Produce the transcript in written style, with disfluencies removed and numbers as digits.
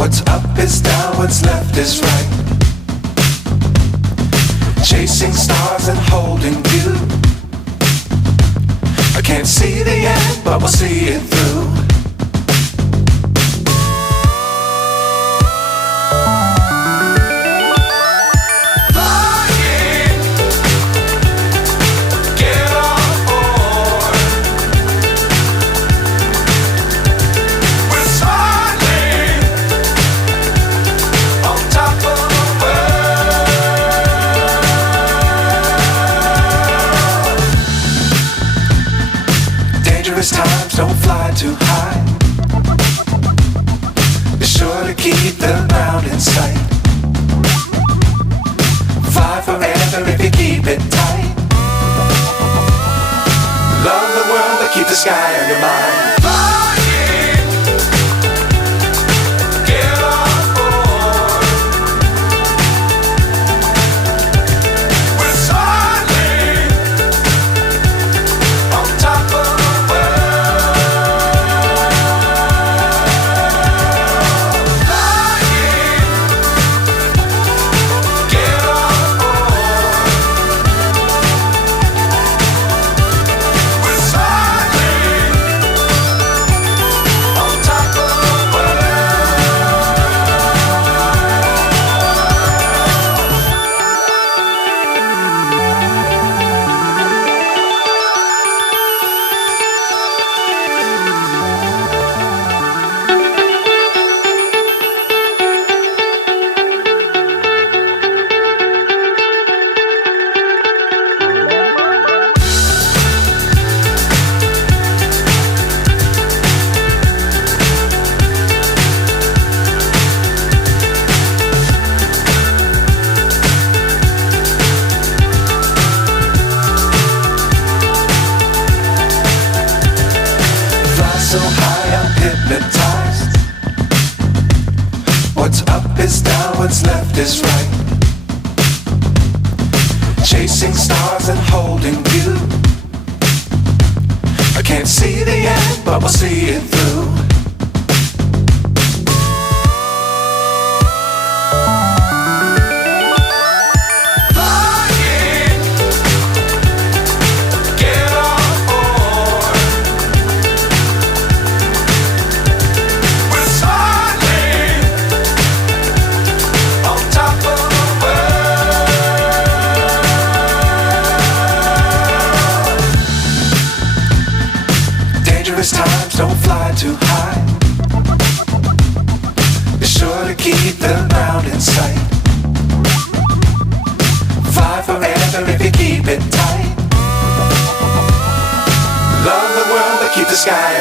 What's up is down, what's left is right. Chasing stars and holding you. I can't see the end, but we'll see it through. Times don't fly too high. Be sure to keep the ground in sight. Fly forever if you keep it tight. Love the world but keep the sky on your mind. So high I'm hypnotized. What's up is down, what's left is right. Chasing stars and holding you. I can't see the end, but we'll see it through. Times don't fly too high. Be sure to keep the ground in sight. Fly forever if you keep it tight. Love the world but keep the sky